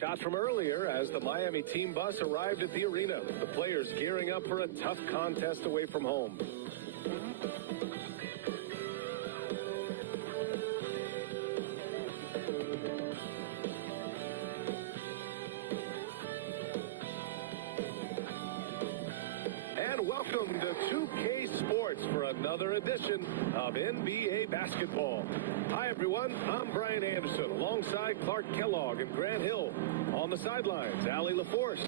Shot from earlier as the Miami team bus arrived at the arena. The players gearing up for a tough contest away from home. And welcome to 2K Sports for another edition of NBA basketball. Hi, everyone. I'm Brian Anderson alongside Clark Kellogg and Grant Hill. On the sidelines, Allie LaForce.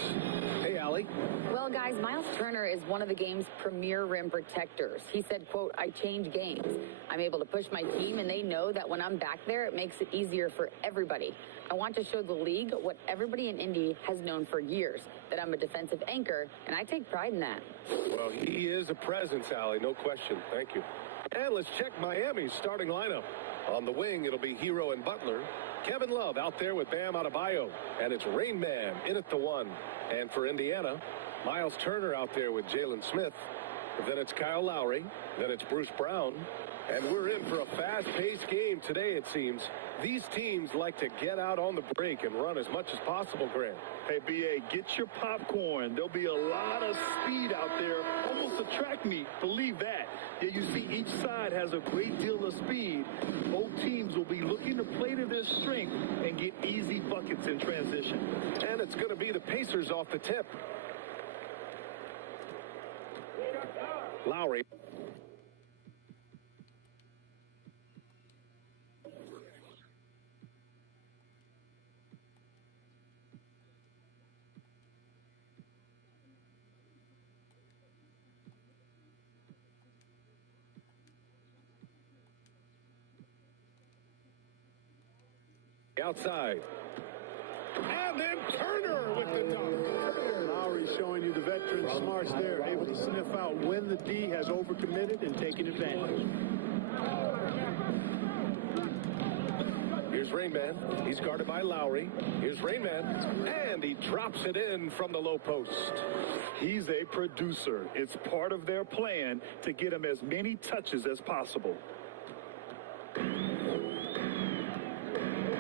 Hey, Allie. Well, guys, Miles Turner is one of the game's premier rim protectors. He said, quote, "I change games. I'm able to push my team, and they know that when I'm back there, it makes it easier for everybody. I want to show the league what everybody in Indy has known for years, that I'm a defensive anchor, and I take pride in that." Well, he is a presence, Allie, no question. Thank you. And let's check Miami's starting lineup. On the wing, it'll be Hero and Butler. Kevin Love out there with Bam Adebayo. And it's Rain Man in at the one. And for Indiana, Miles Turner out there with Jalen Smith. Then it's Kyle Lowry. Then it's Bruce Brown. And we're in for a fast-paced game today, it seems. These teams like to get out on the break and run as much as possible, Grant. Hey, B.A., get your popcorn. There'll be a lot of speed out there, almost a track meet, believe that. Yeah, you see each side has a great deal of speed. Both teams will be looking to play to their strength and get easy buckets in transition. And it's going to be the Pacers off the tip. Lowry. Outside. And then Turner with the dunk. Lowry showing you the veteran smarts there, able to sniff out when the D has overcommitted and taking advantage. Here's Rain Man. He's guarded by Lowry. Here's Rain Man. And he drops it in from the low post. He's a producer. It's part of their plan to get him as many touches as possible.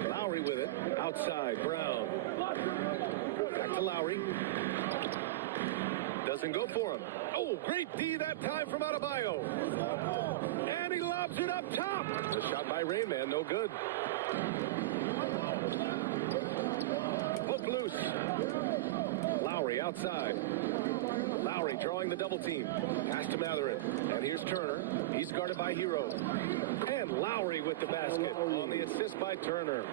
Lowry with it. Outside. Brown. Back to Lowry. Doesn't go for him. Oh, great D that time from Adebayo. And he lobs it up top. The shot by Rain Man, no good. Hook loose. Lowry outside. Lowry drawing the double team. Pass to Mathurin. And here's Turner. He's guarded by Hero. And Lowry with the basket on the assist by Turner.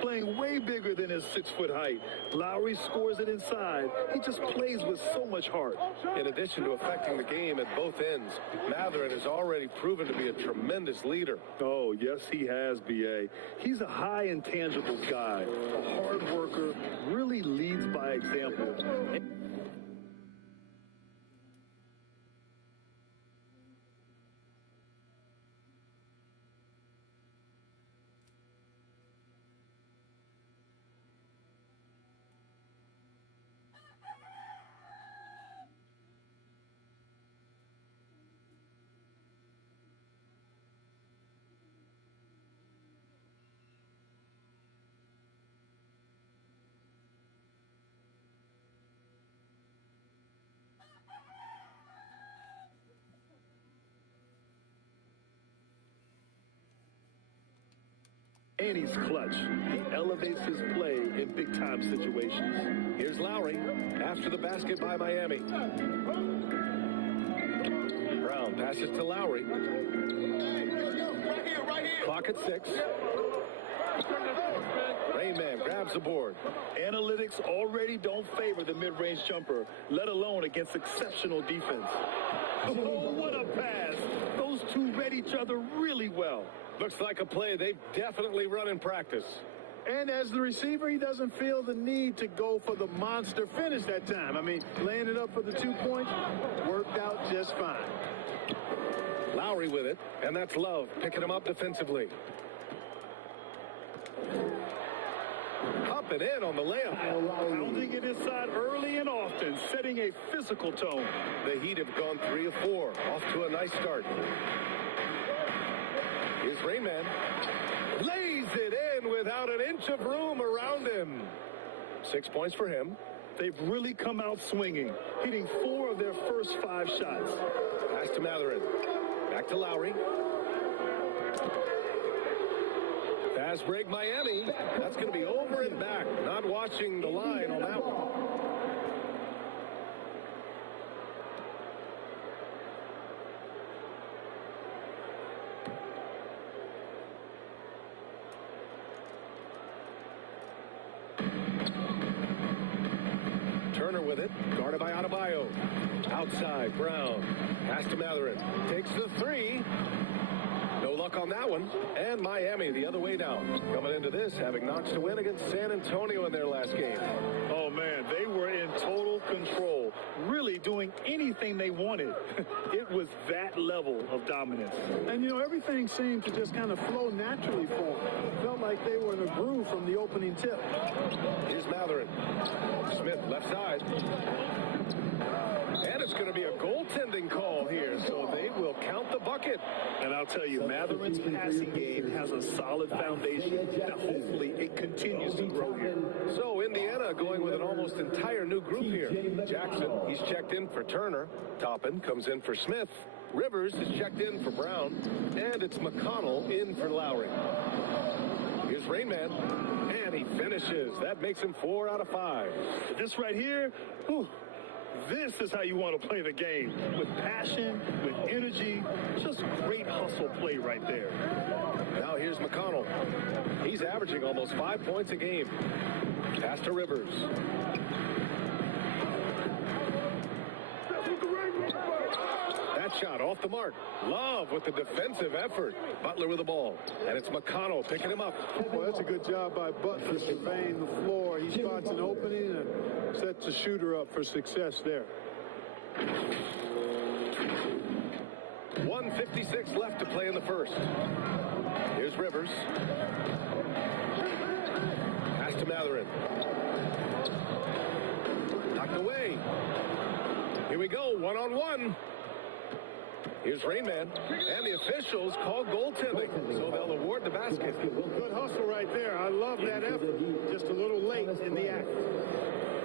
Playing way bigger than his 6-foot height. Lowry scores it inside. He just plays with so much heart. In addition to affecting the game at both ends, Mathurin has already proven to be a tremendous leader. Oh, yes, he has, B.A. He's a high intangibles guy, a hard worker, really leads by example. And he's clutch. He elevates his play in big-time situations. Here's Lowry after the basket by Miami. Brown passes to Lowry. Clock at 6. Rain Man grabs the board. Analytics already don't favor the mid-range jumper, let alone against exceptional defense. Oh, what a pass. Those two read each other really well. Looks like a play they've definitely run in practice. And as the receiver, he doesn't feel the need to go for the monster finish that time. I mean, laying it up for the 2 points worked out just fine. Lowry with it, and that's Love picking him up defensively. Up and in on the layup. Pounding it inside early and often, setting a physical tone. The Heat have gone 3 of 4, off to a nice start. Here's Rain Man. Lays it in without an inch of room around him. 6 points for him. They've really come out swinging, hitting 4 of their first 5 shots. Pass to Matherin. Back to Lowry. Fast break, Miami. That's going to be over and back. Not watching the line on that one. Turner with it. Guarded by Adebayo. Outside, Brown. Pass to Matherin. Takes the 3. No luck on that one. And Miami the other way now. Coming into this, having notched a win against San Antonio in their last game. Oh, man, they were in total control. Really doing anything they wanted. It was that level of dominance. And, you know, everything seemed to just kind of flow naturally for them. Felt like they were in a groove from the opening tip. Here's Matherin. Smith left side. And it's going to be a goaltending call here, so they will count the bucket. And I'll tell you, Matherin's passing game has a solid foundation. Now, hopefully, it continues to grow here. So Indiana going with an almost entire new group here. Jackson, he's checked in for Turner. Toppin comes in for Smith. Rivers is checked in for Brown. And it's McConnell in for Lowry. Here's Rainman. And he finishes. That makes him 4 out of 5. This right here, whew, this is how you want to play the game. With passion, with energy, just great hustle play right there. Now here's McConnell. He's averaging almost 5 points a game. Pass to Rivers. That shot off the mark. Love with the defensive effort. Butler with the ball. And it's McConnell picking him up. Well, that's a good job by Butler surveying the floor. He spots an opening and sets the shooter up for success there. 1:56 left to play in the first. Here's Rivers. Pass to Matherin. Knocked away. Here we go, one-on-one. Here's Rainman. And the officials call goaltending, so they'll award the basket. Good hustle right there. I love that effort. Just a little late in the act.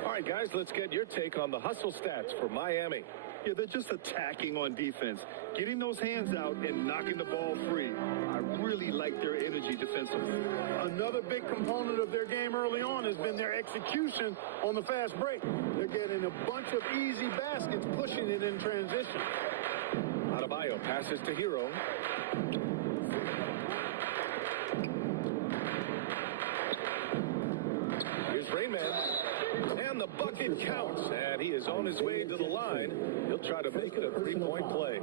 All right, guys, let's get your take on the hustle stats for Miami. Yeah, they're just attacking on defense, getting those hands out and knocking the ball free. I really like their energy defensively. Another big component of their game early on has been their execution on the fast break. They're getting a bunch of easy baskets, pushing it in transition. Adebayo passes to Hero. Here's Rainman. And the bucket counts. And he is on his way to the line. He'll try to make it a three-point play.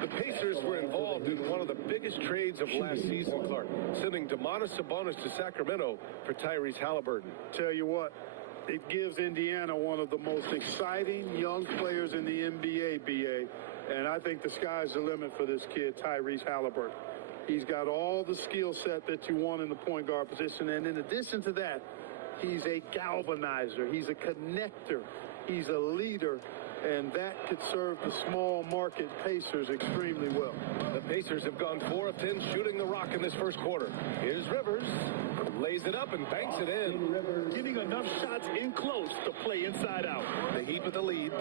The Pacers were involved in one of the biggest trades of last season, Clark, sending Domantas Sabonis to Sacramento for Tyrese Halliburton. Tell you what, it gives Indiana one of the most exciting young players in the NBA, BA. And I think the sky's the limit for this kid, Tyrese Halliburton. He's got all the skill set that you want in the point guard position. And in addition to that, he's a galvanizer. He's a connector. He's a leader. And that could serve the small market Pacers extremely well. The Pacers have gone 4 of 10 shooting the rock in this first quarter. Here's Rivers. Lays it up and banks it in. Getting enough shots in close to play inside out. The Heat with the lead.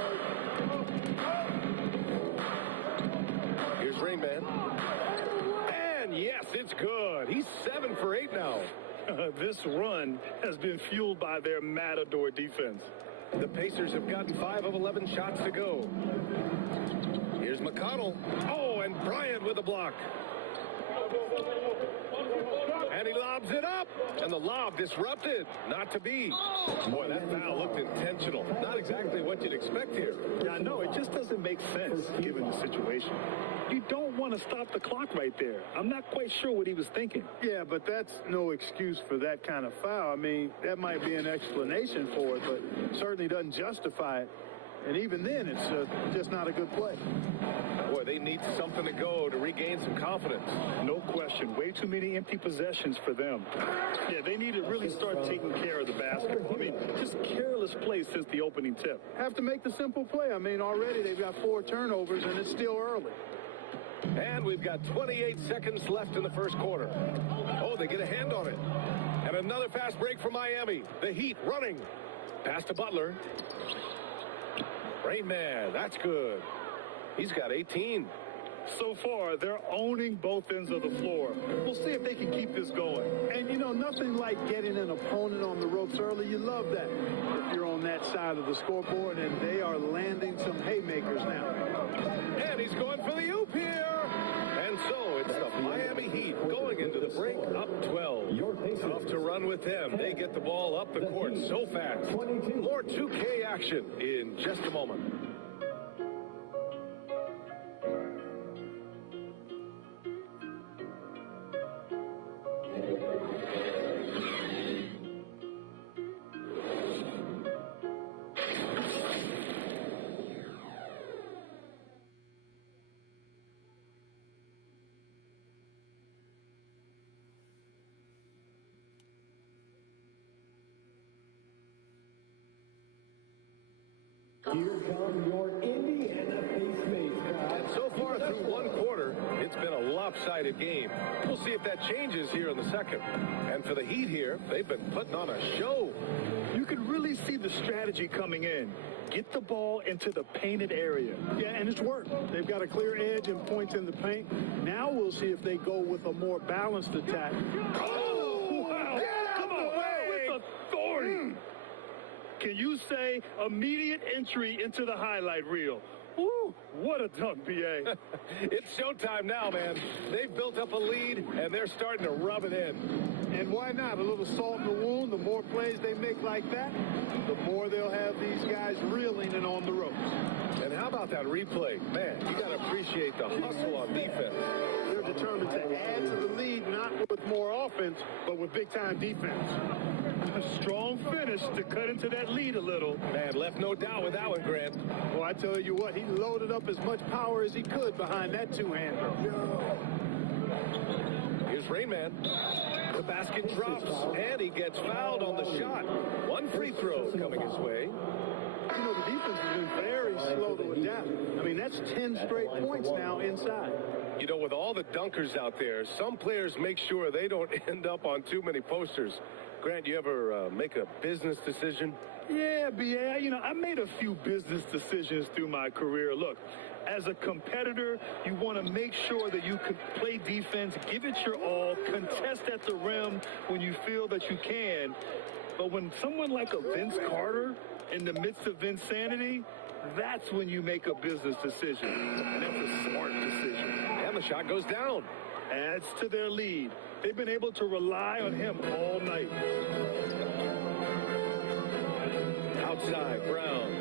Here's Rainman. And yes, it's good. He's 7 for 8 now. This run has been fueled by their Matador defense. The Pacers have gotten 5 of 11 shots to go. Here's McConnell. Oh, and Bryant with a block. And he lobs it up. And the lob disrupted. Not to be. Boy, that foul looked intentional. Not exactly what you'd expect here. Yeah, I know. It just doesn't make sense given the situation. You don't want to stop the clock right there. I'm not quite sure what he was thinking. Yeah, but that's no excuse for that kind of foul. I mean, that might be an explanation for it, but certainly doesn't justify it. And even then, it's just not a good play. Boy, they need something to go to regain some confidence. No question. Way too many empty possessions for them. Yeah, they need to really start taking care of the basketball. I mean, just careless play since the opening tip. Have to make the simple play. I mean, already they've got 4 turnovers, and it's still early. And we've got 28 seconds left in the first quarter. Oh, They get a hand on it. And another fast break for Miami. The Heat running. Pass to Butler. Rain Man, that's good. He's got 18. So far, they're owning both ends of the floor. We'll see if they can keep this going. And, you know, nothing like getting an opponent on the ropes early. You love that if you're on that side of the scoreboard, and they are landing some haymakers now. And he's going for the oop here. And so it's the Miami Heat going into the break up 12. Tough to run with them. They get the ball up the court so fast. More 2K action in just a moment. Here come your Indiana Pacemates. And so far through one quarter, it's been a lopsided game. We'll see if that changes here in the second. And for the Heat here, they've been putting on a show. You can really see the strategy coming in. Get the ball into the painted area. Yeah, and it's worked. They've got a clear edge and points in the paint. Now we'll see if they go with a more balanced attack. Oh, wow. Come on, with authority. Can you say immediate entry into the highlight reel? Woo, what a dunk, B.A. It's showtime now, man. They've built up a lead, and they're starting to rub it in. And why not? A little salt in the wound. The more plays they make like that, the more they'll have these guys reeling and on the ropes. And how about that replay? Man, you got to appreciate the hustle on defense. They're determined to add to the lead, not with more offense, but with big-time defense. A strong finish to cut into that lead a little. Man, left no doubt with that one, Grant. Well, I tell you what, he loaded up as much power as he could behind that two-hander. Here's Rain Man. The basket drops, and he gets fouled on the shot. One free throw coming his way. You know, the defense has been very slow to adapt. I mean, that's 10 straight points now inside. You know, with all the dunkers out there, some players make sure they don't end up on too many posters. Grant, you ever make a business decision? Yeah, B.A., you know, I made a few business decisions through my career. Look, as a competitor, you want to make sure that you can play defense, give it your all, contest at the rim when you feel that you can. But when someone like a Vince Carter in the midst of insanity, that's when you make a business decision. And that's a smart decision. And the shot goes down. Adds to their lead. They've been able to rely on him all night. Outside, Brown.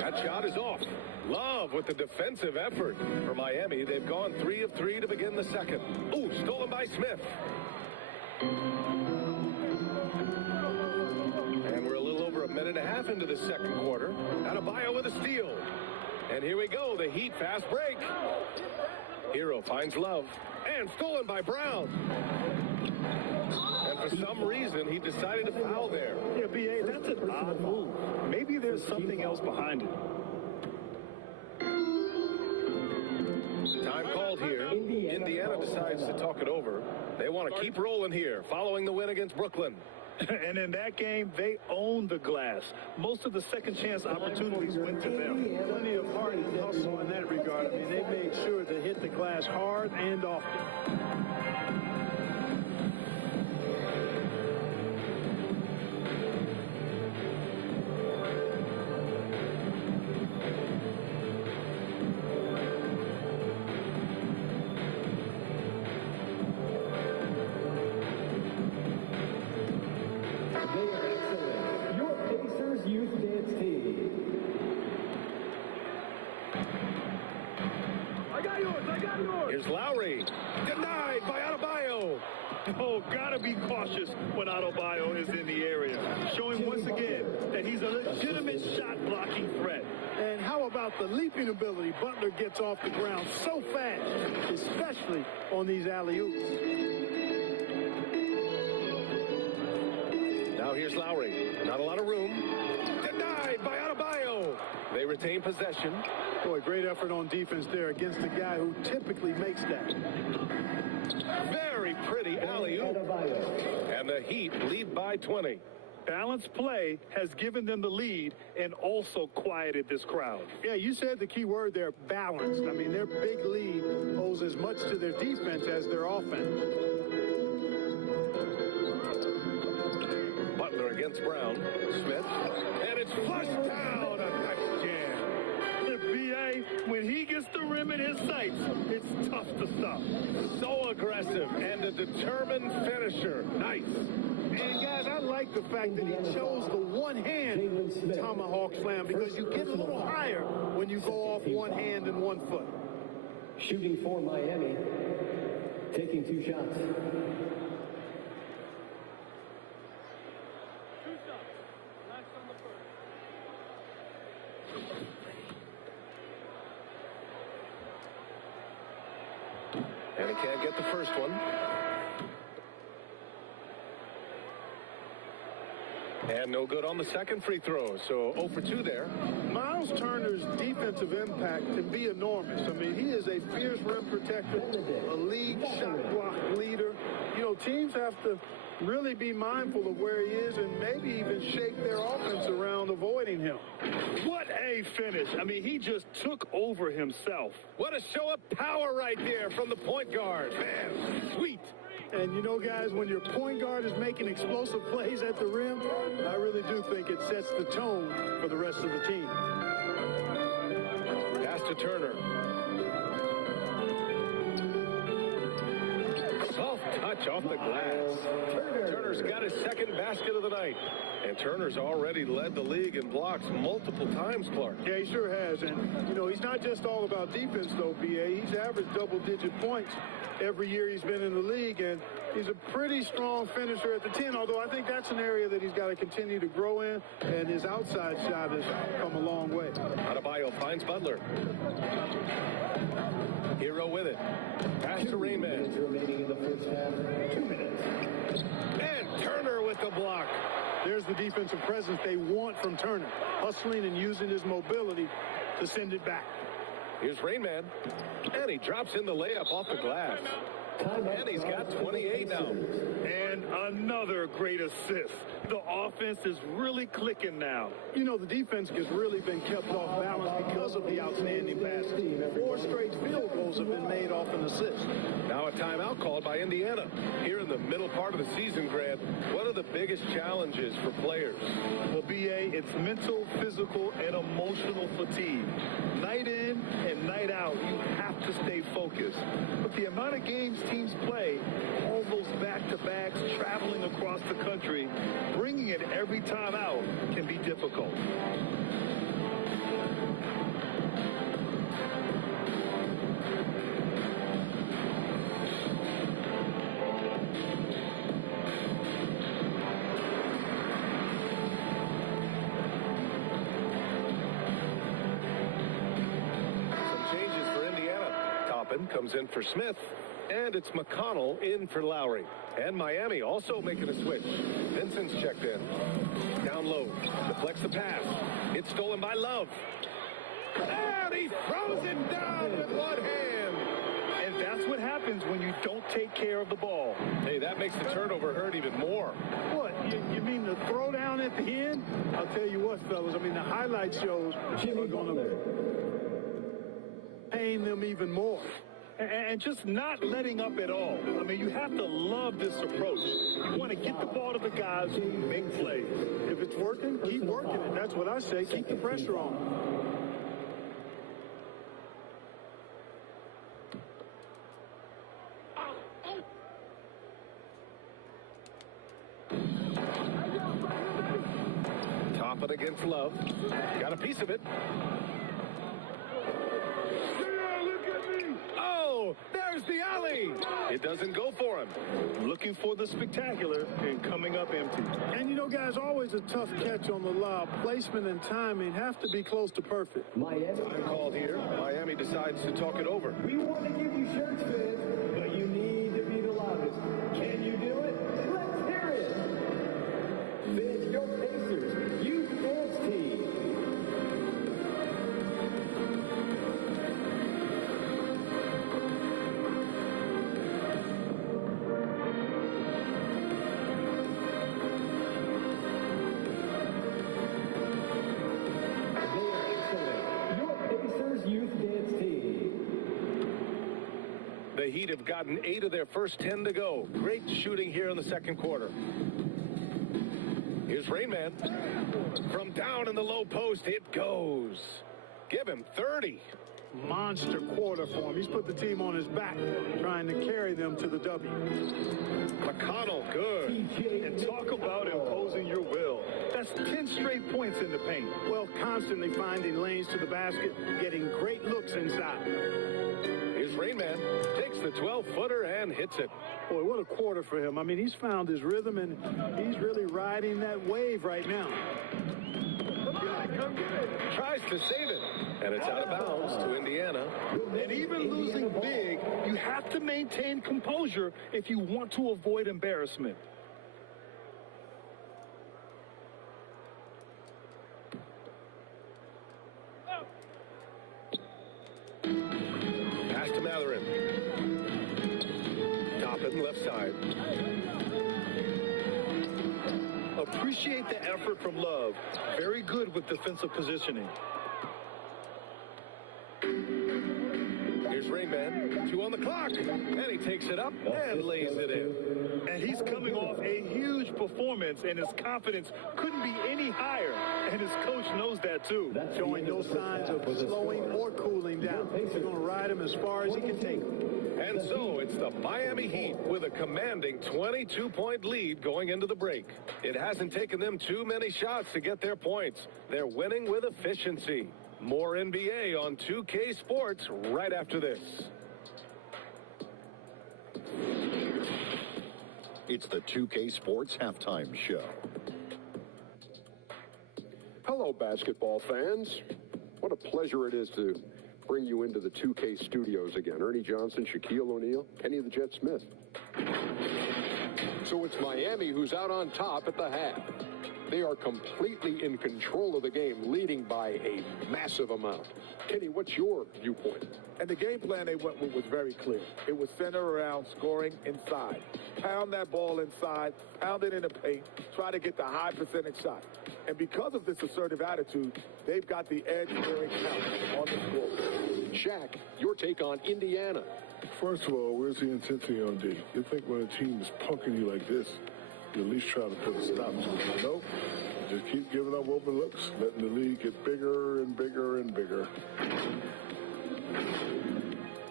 That shot is off. Love with the defensive effort for Miami. They've gone 3 of 3 to begin the second. Ooh, stolen by Smith. And we're a little over a minute and a half into the second quarter. Adebayo with a steal. And here we go, the Heat fast break. Hero finds Love. And stolen by Brown. And for some reason, he decided to foul there. Yeah, B.A., that's an odd move. Maybe there's something else behind it. Time called here. Indiana decides to talk it over. They want to keep rolling here, following the win against Brooklyn. And in that game, they owned the glass. Most of the second chance opportunities went to them. Plenty of heart and hustle in that regard. I mean, they made sure to hit the glass hard and often. Here's Lowry. Denied by Adebayo. Oh, gotta be cautious when Adebayo is in the area. Showing once again that he's a legitimate shot-blocking threat. And how about the leaping ability? Butler gets off the ground so fast, especially on these alley-oops. Now here's Lowry. Not a lot of room. Denied by Adebayo. They They retain possession. Boy, great effort on defense there against a guy who typically makes that. Very pretty alley-oop. And the Heat lead by 20. Balanced play has given them the lead and also quieted this crowd. Yeah, you said the key word there, balanced. I mean, their big lead owes as much to their defense as their offense. Butler against Brown. Smith. And it's flushed down. A nice jam. The BA, when he gets the rim in his sights, it's tough to stop. So aggressive and a determined finisher. Nice. And guys, I like the fact that he chose the one-hand tomahawk slam because you get a little higher when you go off one hand and 1 foot. Shooting for Miami. Taking 2 shots. And he can't get the first one. And no good on the second free throw. So 0 for 2 there. Miles Turner's defensive impact can be enormous. I mean, he is a fierce rim protector, a league shot block leader. You know, teams have to really be mindful of where he is and maybe even shape their offense around avoiding him. What a finish. I mean, he just took over himself. What a show of power right there from the point guard. Man, sweet. And you know, guys, when your point guard is making explosive plays at the rim, I really do think it sets the tone for the rest of the team. Pass to Turner. Soft touch off the glass. Turner's got his second basket of the night. And Turner's already led the league in blocks multiple times, Clark. Yeah, he sure has. And, you know, he's not just all about defense, though, B.A. He's averaged double-digit points every year he's been in the league, and he's a pretty strong finisher at the 10, although I think that's an area that he's got to continue to grow in, and his outside shot has come a long way. Adebayo finds Butler. Hero with it. Pass to Rainman. Remaining in the first half. 2 minutes. And Turner with the block. There's the defensive presence they want from Turner, hustling and using his mobility to send it back. Here's Rainman. And he drops in the layup off the glass. And he's got 28 now. And another great assist. The offense is really clicking now. You know, the defense has really been kept off balance because of the outstanding basket. 4 straight field goals have been made off an assist. Now a timeout called by Indiana. Here in the middle part of the season, Grant, what are the biggest challenges for players? Well, B.A., it's mental, physical, and emotional fatigue. Night in and night out, you have to stay focused. But the amount of games teams play, all those back-to-backs, traveling across the country, bringing it every time out can be difficult. Comes in for Smith, and it's McConnell in for Lowry. And Miami also making a switch. Vincent's checked in. Down low, deflects the pass. It's stolen by Love. And he throws it down with one hand. And that's what happens when you don't take care of the ball. Hey, that makes the turnover hurt even more. What, you mean the throw down at the end? I'll tell you what, fellas, I mean, the highlight shows are going to pain them even more. And just not letting up at all. I mean, you have to love this approach. You want to get the ball to the guys who make plays. If it's working, keep working it. That's what I say. Keep the pressure on. Top it against Love. Got a piece of it. There's the alley. It doesn't go for him. Looking for the spectacular and coming up empty. And you know, guys, always a tough catch on the lob. Placement and timing have to be close to perfect. Time called here. Miami decides to talk it over. We want to give you shirts, Fizz, but you need to be the loudest. Can you do it? Let's hear it. Fizz, your Pacers, youth dance team. Heat have gotten 8 of their first 10 to go. Great shooting here in the second quarter. Here's Rain Man. From down in the low post, it goes. Give him 30. Monster quarter for him. He's put the team on his back, trying to carry them to the W. McConnell, good. And talk about imposing your will. That's 10 straight points in the paint. Well, constantly finding lanes to the basket, getting great looks inside. Here's Rain Man. Takes the 12-footer and hits it. Boy, what a quarter for him. I mean, he's found his rhythm, and he's really riding that wave right now. Tries to save it, and it's out of bounds to Indiana. And even losing big, you have to maintain composure if you want to avoid embarrassment. Pass to Mathurin. Toppin, left side. Appreciate the effort from Love. Very good with defensive positioning. Here's Rain Man. 2 on the clock. And he takes it up and lays it in. And he's coming off a huge performance, and his confidence couldn't be any higher. And his coach knows that, too. Showing no signs of slowing or cooling down. He's going to ride him as far as he can take him. And so it's the Miami Heat with a commanding 22-point lead going into the break. It hasn't taken them too many shots to get their points. They're winning with efficiency. More NBA on 2K Sports right after this. It's the 2K Sports Halftime Show. Hello, basketball fans. What a pleasure it is to bring you into the 2K studios again. Ernie Johnson, Shaquille O'Neal, Kenny the Jet Smith. So it's Miami who's out on top at the half. They are completely in control of the game, leading by a massive amount. Kenny, what's your viewpoint? And the game plan they went with was very clear. It was centered around scoring inside. Pound that ball inside, pound it in the paint, try to get the high percentage shot. And because of this assertive attitude, they've got the edge where it counts on the scoreboard. Shaq, your take on Indiana. First of all, where's the intensity on D? You think when a team is punking you like this, you at least try to put a stop to it. Nope. Just keep giving up open looks, letting the lead get bigger and bigger and bigger.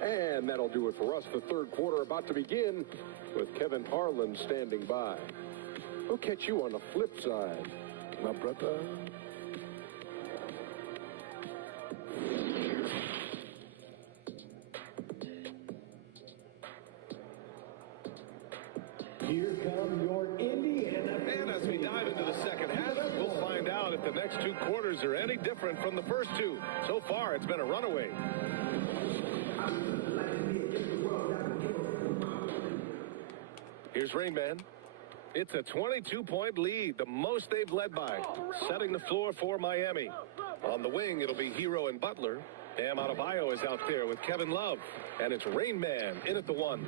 And that'll do it for us. The third quarter about to begin with Kevin Harlan standing by. We'll catch you on the flip side. My brother. Here come your Indiana. And as we dive into the second half, we'll find out if the next 2 quarters are any different from the first 2. So far, it's been a runaway. Here's Rain Man. It's a 22-point lead, the most they've led by. Setting the floor for Miami. On the wing, it'll be Hero and Butler. Bam Adebayo is out there with Kevin Love. And it's Rain Man in at the 1.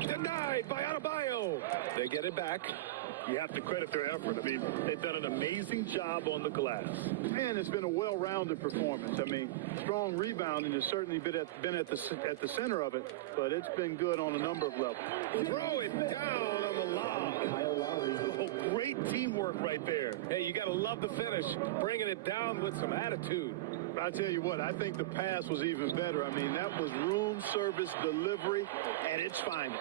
Denied by Adebayo. They get it back. You have to credit their effort. I mean, they've done an amazing job on the glass. And it's been a well-rounded performance. I mean, strong rebounding has certainly been at the center of it, but it's been good on a number of levels. Throw it down on the lob. Oh, great teamwork right there. Hey, you got to love the finish. Bringing it down with some attitude. I tell you what, I think the pass was even better. I mean, that was room service delivery at its finest.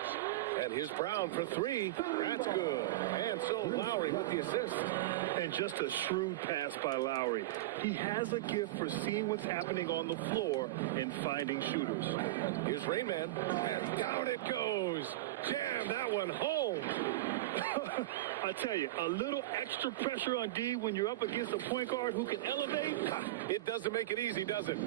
And here's Brown for 3. That's good. And so Lowry with the assist. And just a shrewd pass by Lowry. He has a gift for seeing what's happening on the floor and finding shooters. Here's Rain Man. And down it goes. Jam that one home. I tell you, a little extra pressure on D when you're up against a point guard who can elevate. It doesn't make it easy, does it?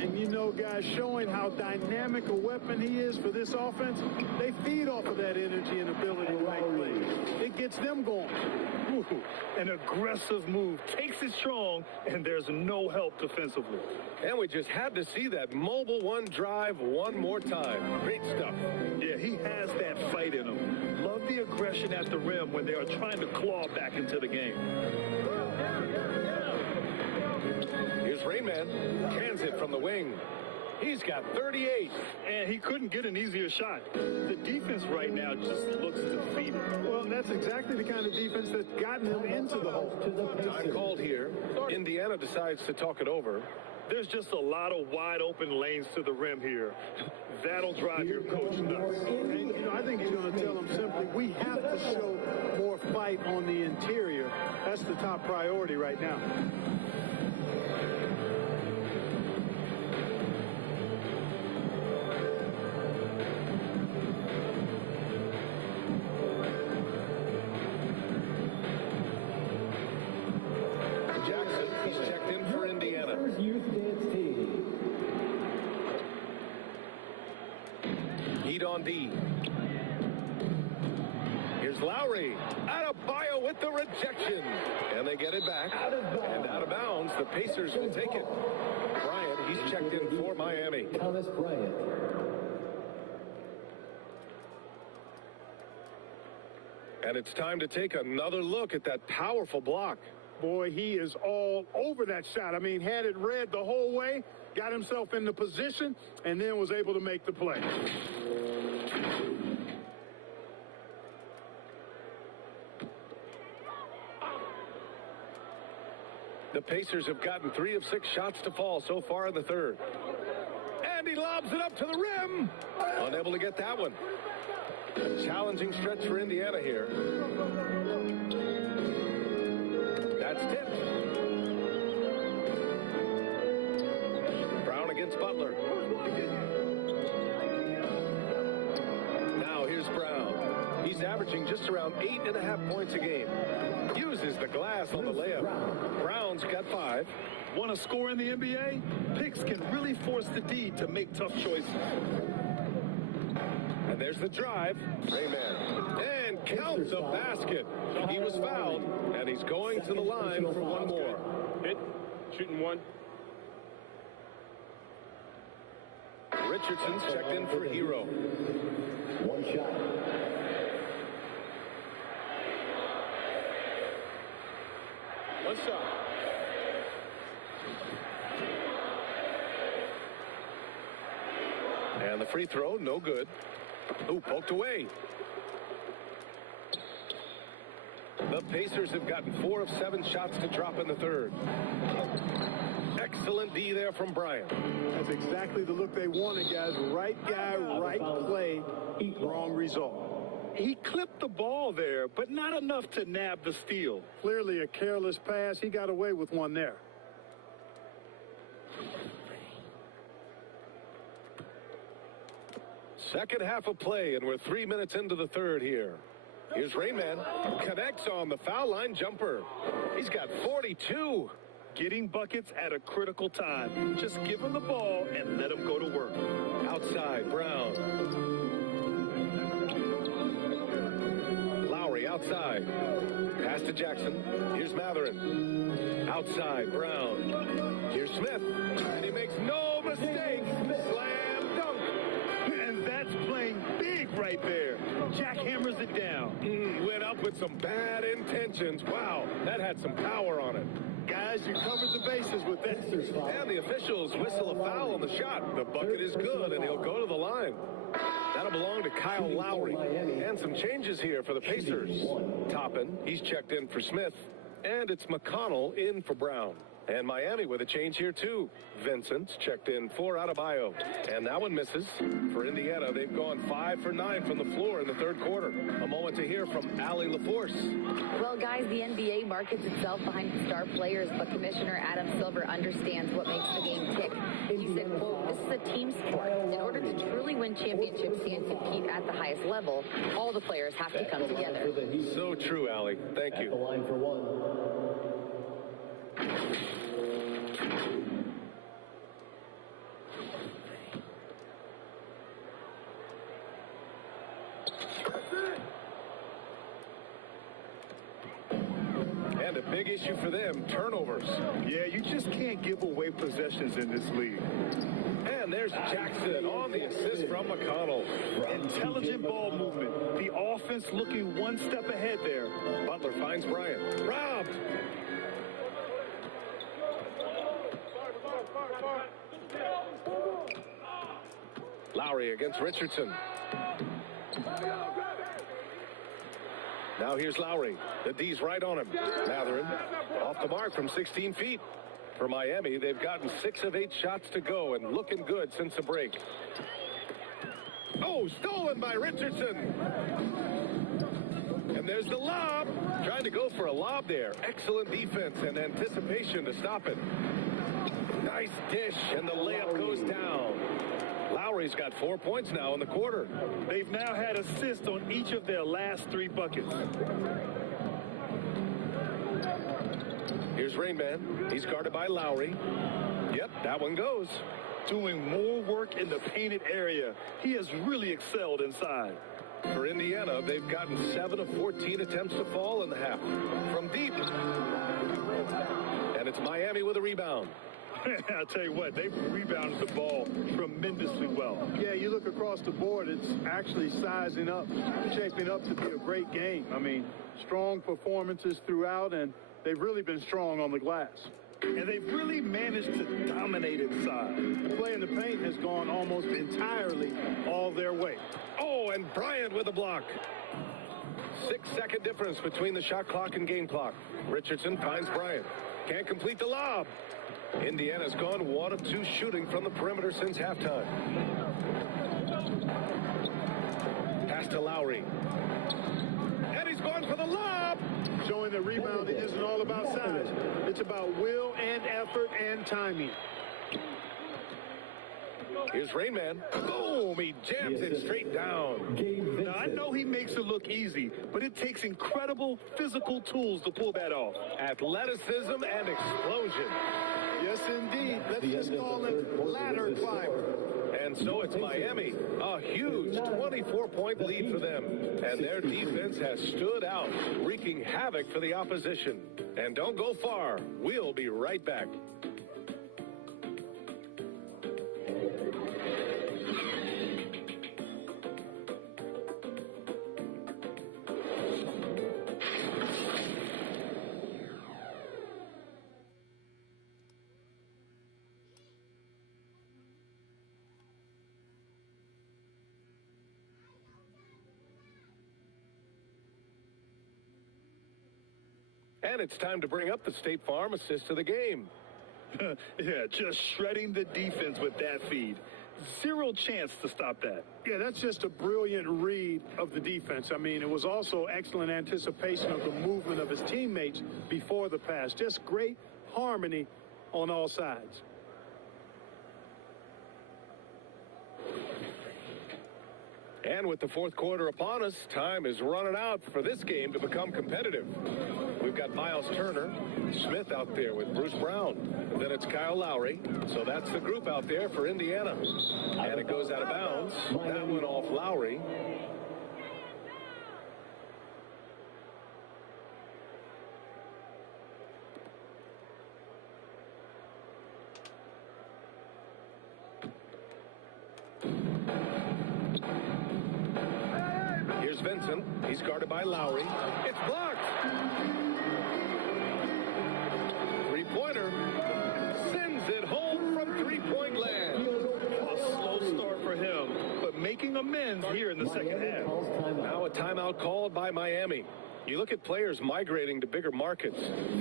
And you know, guys, showing how dynamic a weapon he is for this offense, they feed off of that energy and ability to make plays. It gets them going. Ooh, an aggressive move. Takes it strong, and there's no help defensively. And we just had to see that mobile one drive one more time. Great stuff. Yeah, he has that fight in him. Love the aggression at the rim when they are trying to claw back into the game. Here's Rain Man. Cans it from the wing. He's got 38. And he couldn't get an easier shot. The defense right now just looks defeated. Well, that's exactly the kind of defense that's gotten them into the hole. Time called here. Indiana decides to talk it over. There's just a lot of wide open lanes to the rim here. That'll drive your coach nuts. And, I think he's going to tell them simply, we have to show more fight on the interior. That's the top priority right now. Jackson, he's checked in for Indiana. Youth dance team. Heat on D. Here's Lowry. Adebayo with the rejection. And they get it back. And out of bounds, the Pacers will take it. Bryant, he's checked in for Miami. Thomas Bryant. And it's time to take another look at that powerful block. Boy, he is all over that shot. I mean, had it read the whole way, got himself in the position, and then was able to make the play. The Pacers have gotten 3 of 6 shots to fall so far in the third. And he lobs it up to the rim. Unable to get that one. A challenging stretch for Indiana here. That's tipped. Brown against Butler. Now here's Brown. He's averaging just around 8.5 points a game. Uses the glass on the layup. Brown's got 5. Want to score in the NBA? Picks can really force the D to make tough choices. And there's the drive. Rayman. And count the basket. He was fouled, and he's going to the line for one more. Hit. Shooting one. Richardson's checked in for Hero. One shot. One shot. And the free throw, no good. Ooh, poked away. The Pacers have gotten 4 of 7 shots to drop in the third. Excellent D there from Bryant. That's exactly the look they wanted, guys. Right guy, right play, wrong result. He clipped the ball there, but not enough to nab the steal. Clearly a careless pass. He got away with one there. Second half of play, and we're 3 minutes into the third here. Here's Rayman. Connects on the foul line jumper. He's got 42. Getting buckets at a critical time. Just give him the ball and let him go to work. Outside, Brown. Lowry outside. Pass to Jackson. Here's Matherin. Outside, Brown. Here's Smith. And he makes no mistake. Slam dunk. And that's playing big right there. Jack hammers it down. Went up with some bad intentions. Wow, that had some power on it. Guys, you covered the bases with that. And the officials whistle a foul on the shot. The bucket is good, and he'll go to the line. That'll belong to Kyle Lowry. And some changes here for the Pacers. Toppin, he's checked in for Smith. And it's McConnell in for Brown. And Miami with a change here, too. Vincent's checked in for Adebayo. And that one misses. For Indiana, they've gone 5 for 9 from the floor in the third quarter. A moment to hear from Allie LaForce. Well, guys, the NBA markets itself behind star players, but Commissioner Adam Silver understands what makes the game tick. He said, quote, "This is a team sport. In order to truly win championships and compete at the highest level, all the players have to come together." So true, Allie. Thank you. The line for one. And a big issue for them, turnovers. Yeah, you just can't give away possessions in this league. And there's Jackson on the assist from McConnell. Intelligent ball movement. The offense looking one step ahead there. Butler finds Bryant. Robbed. Lowry against Richardson. Now here's Lowry. The D's right on him. Mathurin off the mark from 16 feet. For Miami, they've gotten 6 of 8 shots to go and looking good since the break. Oh, stolen by Richardson. And there's the lob. Trying to go for a lob there. Excellent defense and anticipation to stop it. Nice dish, and the layup goes down. Lowry's got 4 points now in the quarter. They've now had assists on each of their last 3 buckets. Here's Rainman. He's guarded by Lowry. Yep, that one goes. Doing more work in the painted area. He has really excelled inside. For Indiana, they've gotten 7 of 14 attempts to fall in the half. From deep. And it's Miami with a rebound. I'll tell you what, they've rebounded the ball tremendously well. Yeah, you look across the board, it's actually sizing up, shaping up to be a great game. I mean, strong performances throughout, and they've really been strong on the glass. And they've really managed to dominate inside. The play in the paint has gone almost entirely all their way. Oh, and Bryant with a block. 6-second difference between the shot clock and game clock. Richardson finds Bryant. Can't complete the lob. Indiana's gone 1 of 2 shooting from the perimeter since halftime. Pass to Lowry. And he's going for the lob. Showing that rebounding isn't all about size. It's about will and effort and timing. Here's Rainman. Boom! He jams it straight down. Now, I know he makes it look easy, but it takes incredible physical tools to pull that off. Athleticism and explosion. Yes, indeed. Let's just call it ladder climber. And so it's Miami. A huge 24-point lead for them. And their defense has stood out, wreaking havoc for the opposition. And don't go far. We'll be right back. And it's time to bring up the State Farm assist of the game. Yeah, just shredding the defense with that feed. Zero chance to stop that. Yeah, that's just a brilliant read of the defense. I mean, it was also excellent anticipation of the movement of his teammates before the pass. Just great harmony on all sides. And with the fourth quarter upon us, time is running out for this game to become competitive. We've got Miles Turner, Smith out there with Bruce Brown. And then it's Kyle Lowry. So that's the group out there for Indiana. And it goes out of bounds. That one off Lowry. Here's Vincent. He's guarded by Lowry. It's blocked. Three-pointer. Sends it home from three-point land. A slow start for him, but making amends here in the second half. Now a timeout called by Miami. You look at players migrating to bigger markets.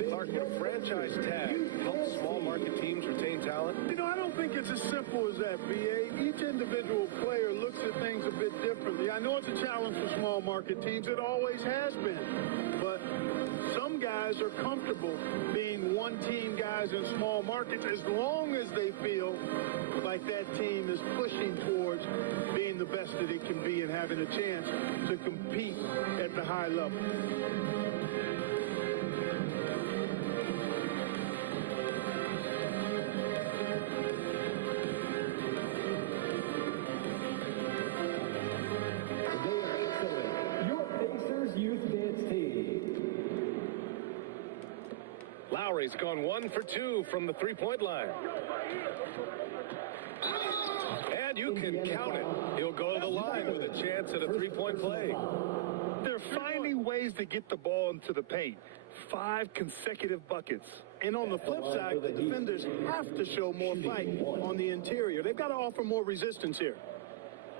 Clark, would a franchise tag help small market teams retain talent? You know, I don't think it's as simple as that, B.A. Each individual player looks at things a bit differently. I know it's a challenge for small market teams. It always has been. But some guys are comfortable being one-team guys in small markets as long as they feel like that team is pushing towards being the best that it can be and having a chance to compete at the high level. Lowry's gone 1 for 2 from the three-point line. And you can count it. He'll go to the line with a chance at a three-point play. They're finding ways to get the ball into the paint. 5 consecutive buckets. And on the flip side, the defenders have to show more fight on the interior. They've got to offer more resistance here.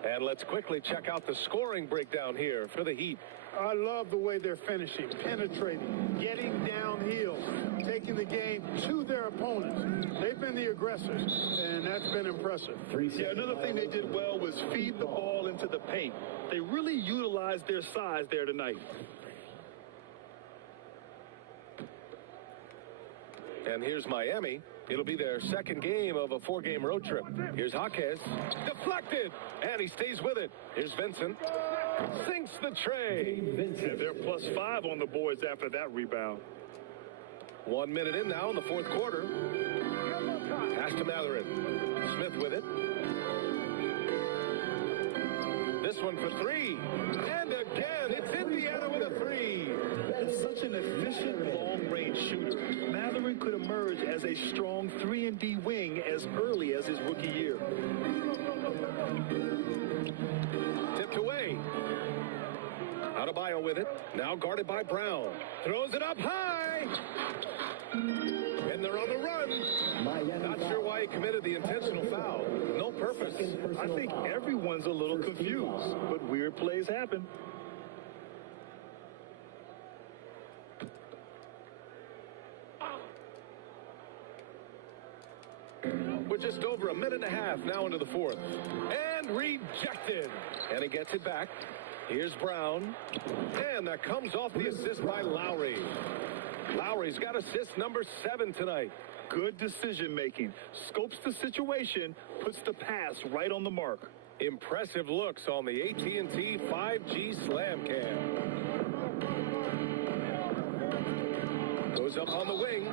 And let's quickly check out the scoring breakdown here for the Heat. I love the way they're finishing, penetrating, getting downhill, taking the game to their opponents. They've been the aggressors, and that's been impressive. Yeah, another thing they did well was feed the ball into the paint. They really utilized their size there tonight. And here's Miami. It'll be their second game of a 4-game road trip. Here's Jaquez. Deflected. And he stays with it. Here's Vincent. Sinks the tray. Yeah, they're +5 on the boards after that rebound. 1 minute in now in the fourth quarter. Pass to Matherin. Smith with it. This one for three. And again, it's Indiana with a three. That's such an efficient long-range shooter. Matherin could emerge as a strong 3-and-D wing as early as his rookie year. Tipped away. Adebayo with it. Now guarded by Brown. Throws it up high. And they're on the run. Not sure why he committed the intentional foul. No purpose. I think everyone's a little confused, but weird plays happen. We're just over a minute and a half now into the fourth. And rejected. And he gets it back. Here's Brown. And that comes off the assist by Lowry. Lowry's got assist number 7 tonight. Good decision-making. Scopes the situation, puts the pass right on the mark. Impressive looks on the AT&T 5G Slam Cam. Goes up on the wing,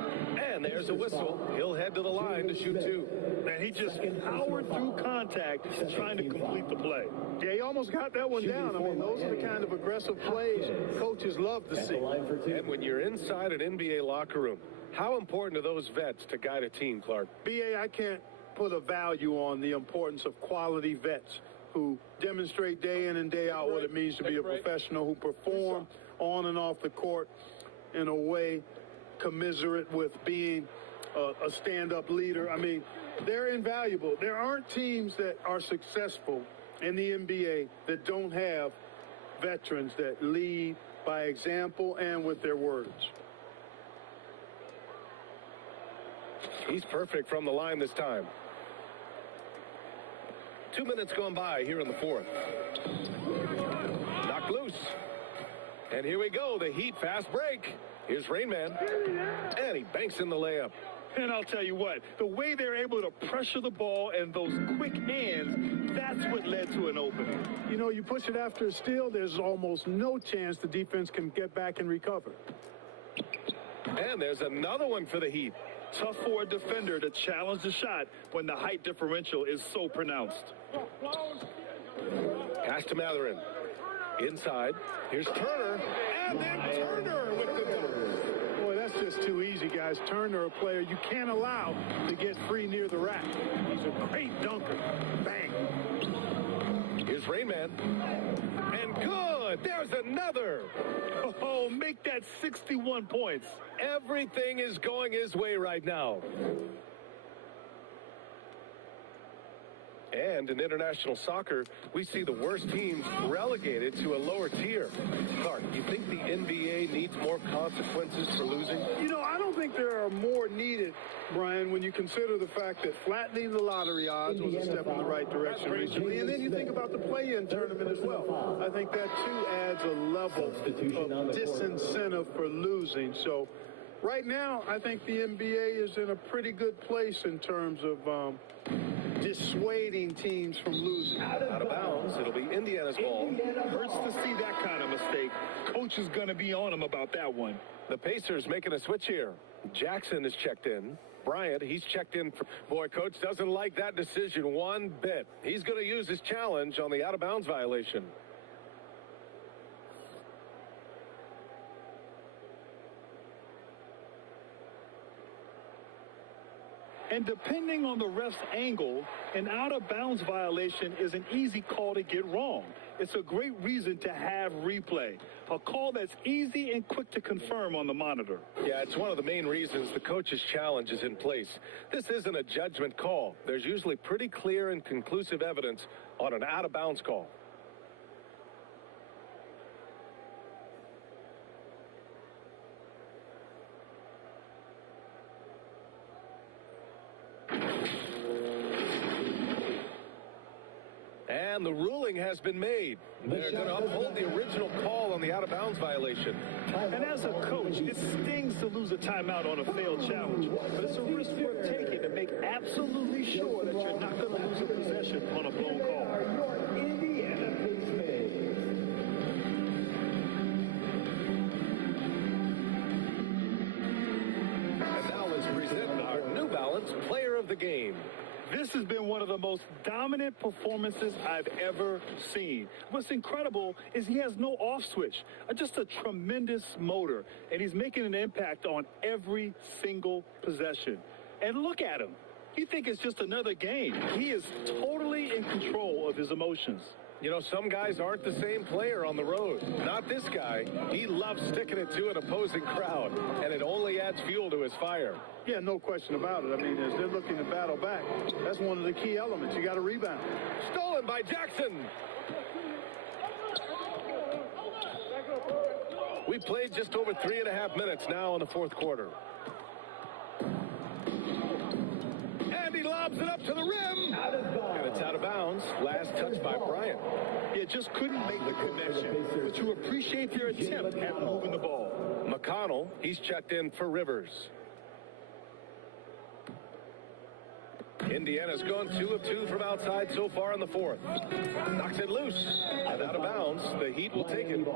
and there's a whistle. He'll head to the line to shoot 2. And he just powered through contact trying to complete the play. Yeah, he almost got that one down. I mean, those are the kind of aggressive plays coaches love to see. And when you're inside an NBA locker room, how important are those vets to guide a team, Clark? B.A., I can't put a value on the importance of quality vets who demonstrate day in and day out what it means to be a professional, who perform on and off the court in a way commiserate with being a stand-up leader. I mean, they're invaluable. There aren't teams that are successful in the NBA that don't have veterans that lead by example and with their words. He's perfect from the line this time. 2 minutes gone by here in the fourth. Knocked loose. And here we go, the Heat fast break. Here's Rain Man. And he banks in the layup. And I'll tell you what, the way they're able to pressure the ball and those quick hands, that's what led to an opening. You know, you push it after a steal, there's almost no chance the defense can get back and recover. And there's another one for the Heat. Tough for a defender to challenge the shot when the height differential is so pronounced. Pass to Matherin. Inside. Here's Turner. And then Turner with the dunk. Boy, that's just too easy, guys. Turner, a player you can't allow to get free near the rack. He's a great dunker. Bang. Here's Rain Man. And good. There's another. Oh, make that 61 points. Everything is going his way right now. And in international soccer, we see the worst teams relegated to a lower tier. Clark, you think the NBA needs more consequences for losing? You know, I don't think there are more needed, Brian, when you consider the fact that flattening the lottery odds was a step in the right direction recently. And then you think about the play-in tournament as well. I think that, too, adds a level of disincentive for losing. So right now, I think the NBA is in a pretty good place in terms of dissuading teams from losing. Out of bounds. It'll be Indiana's ball. Hurts to see that kind of mistake. Coach is going to be on him about that one. The Pacers making a switch here. Jackson is checked in. Bryant, he's checked in. Boy, coach doesn't like that decision one bit. He's going to use his challenge on the out-of-bounds violation. And depending on the ref's angle, an out-of-bounds violation is an easy call to get wrong. It's a great reason to have replay, a call that's easy and quick to confirm on the monitor. Yeah, it's one of the main reasons the coach's challenge is in place. This isn't a judgment call. There's usually pretty clear and conclusive evidence on an out-of-bounds call. And the ruling has been made. They're going to uphold the original call on the out-of-bounds violation. And as a coach, it stings to lose a timeout on a failed challenge. But it's a risk worth taking to make absolutely sure that you're not going to lose a possession on a blown call. Indiana Pacemakers. And now let's present our New Balance Player of the Game. This has been one of the most dominant performances I've ever seen. What's incredible is he has no off switch, just a tremendous motor, and he's making an impact on every single possession. And look at him. You think it's just another game. He is totally in control of his emotions. You know, some guys aren't the same player on the road. Not this guy. He loves sticking it to an opposing crowd, and it only adds fuel to his fire. Yeah, no question about it. I mean, as they're looking to battle back, that's one of the key elements. You got to rebound. Stolen by Jackson. We played just over 3.5 minutes now in the fourth quarter. And he lobs it up to the rim. And it's out of bounds. Last touch by Bryant. Yeah, just couldn't make the connection. But you appreciate their attempt at moving the ball. McConnell, he's checked in for Rivers. Indiana's gone 2 of 2 from outside so far in the fourth. Knocks it loose. And out of bounds. The Heat will take it.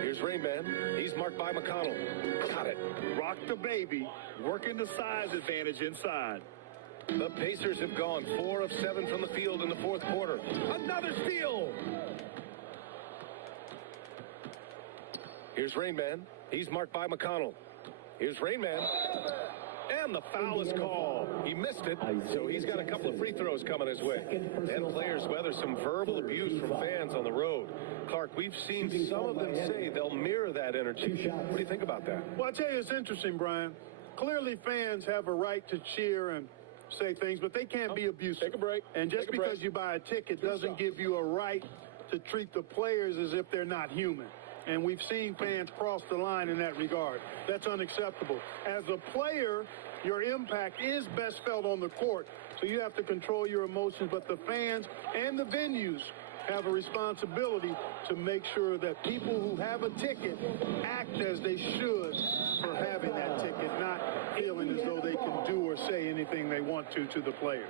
Here's Rainman. He's marked by McConnell. Got it. Rock the baby, working the size advantage inside. The Pacers have gone 4 of 7 from the field in the fourth quarter. Another steal. Here's Rainman. He's marked by McConnell. Here's Rainman. And the foul is called. He missed it, so he's got a couple of free throws coming his way. And players weather some verbal abuse from fans on the road. Clark, we've seen some of them say they'll mirror that energy. What do you think about that? Well, I tell you, it's interesting, Brian. Clearly, fans have a right to cheer and say things, but they can't be abusive. Take a break. And just because you buy a ticket doesn't give you a right to treat the players as if they're not human. And we've seen fans cross the line in that regard. That's unacceptable. As a player, your impact is best felt on the court, so you have to control your emotions. But the fans and the venues have a responsibility to make sure that people who have a ticket act as they should for having that ticket, not feeling as though they can do or say anything they want to the player.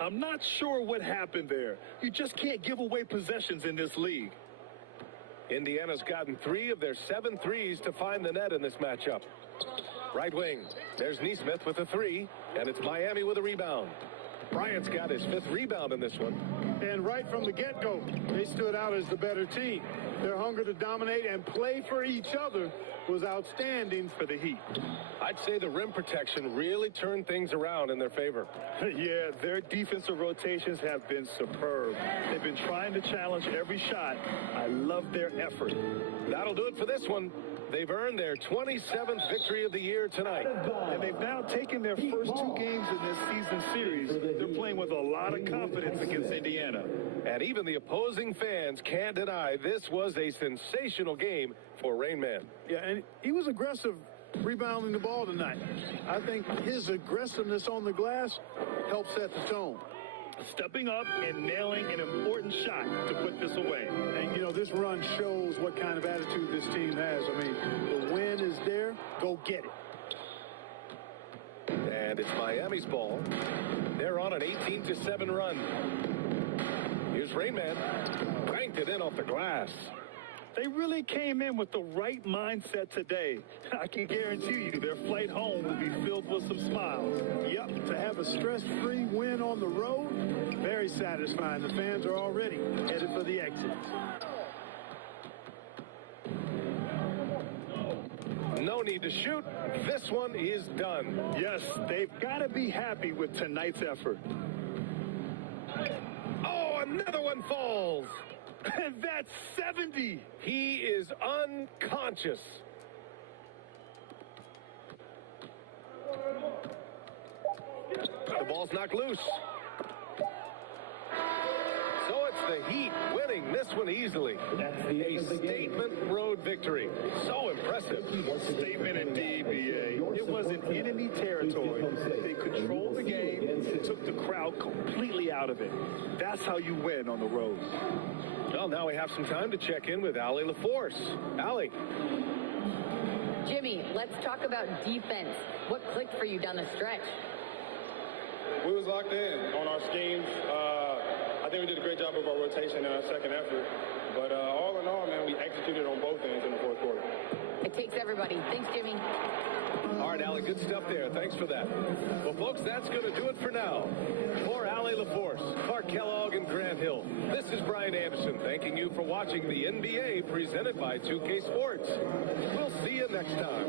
I'm not sure what happened there. You just can't give away possessions in this league. Indiana's gotten 3 of their 7 threes to find the net in this matchup. Right wing. There's Nesmith with a 3, and it's Miami with a rebound. Bryant's got his 5th rebound in this one. And right from the get-go, they stood out as the better team. Their hunger to dominate and play for each other was outstanding for the Heat. I'd say the rim protection really turned things around in their favor. Yeah, their defensive rotations have been superb. They've been trying to challenge every shot. I love their effort. That'll do it for this one. They've earned their 27th victory of the year tonight. And they've now taken their first 2 games in this season series. They're playing with a lot of confidence against Indiana. And even the opposing fans can't deny this was a sensational game for Rainman. Yeah, and he was aggressive rebounding the ball tonight. I think his aggressiveness on the glass helped set the tone. Stepping up and nailing an important shot to put this away. And, you know, this run shows what kind of attitude this team has. I mean, the win is there. Go get it. And it's Miami's ball. They're on an 18-7 run. Here's Rainman. Banked it in off the glass. They really came in with the right mindset today. I can guarantee you their flight home will be filled with some smiles. Yep, to have a stress-free win on the road, very satisfying. The fans are already headed for the exit. No need to shoot. This one is done. Yes, they've got to be happy with tonight's effort. Oh, another one falls. And that's 70. He is unconscious. The ball's knocked loose. So it's the Heat winning this one easily. A statement road victory. So impressive. Statement indeed, B.A. It wasn't enemy territory. They controlled the game and took the crowd completely out of it. That's how you win on the road. Well, now we have some time to check in with Allie LaForce. Allie. Jimmy, let's talk about defense. What clicked for you down the stretch? We was locked in on our schemes. I think we did a great job of our rotation in our second effort. But all in all, man, we executed on both ends in the fourth quarter. It takes everybody. Thanks, Jimmy. All right, Allie, good stuff there. Thanks for that. Well, folks, that's going to do it for now. For Allie LaForce, Clark Kellogg, and Grant Hill, this is Brian Anderson thanking you for watching the NBA presented by 2K Sports. We'll see you next time.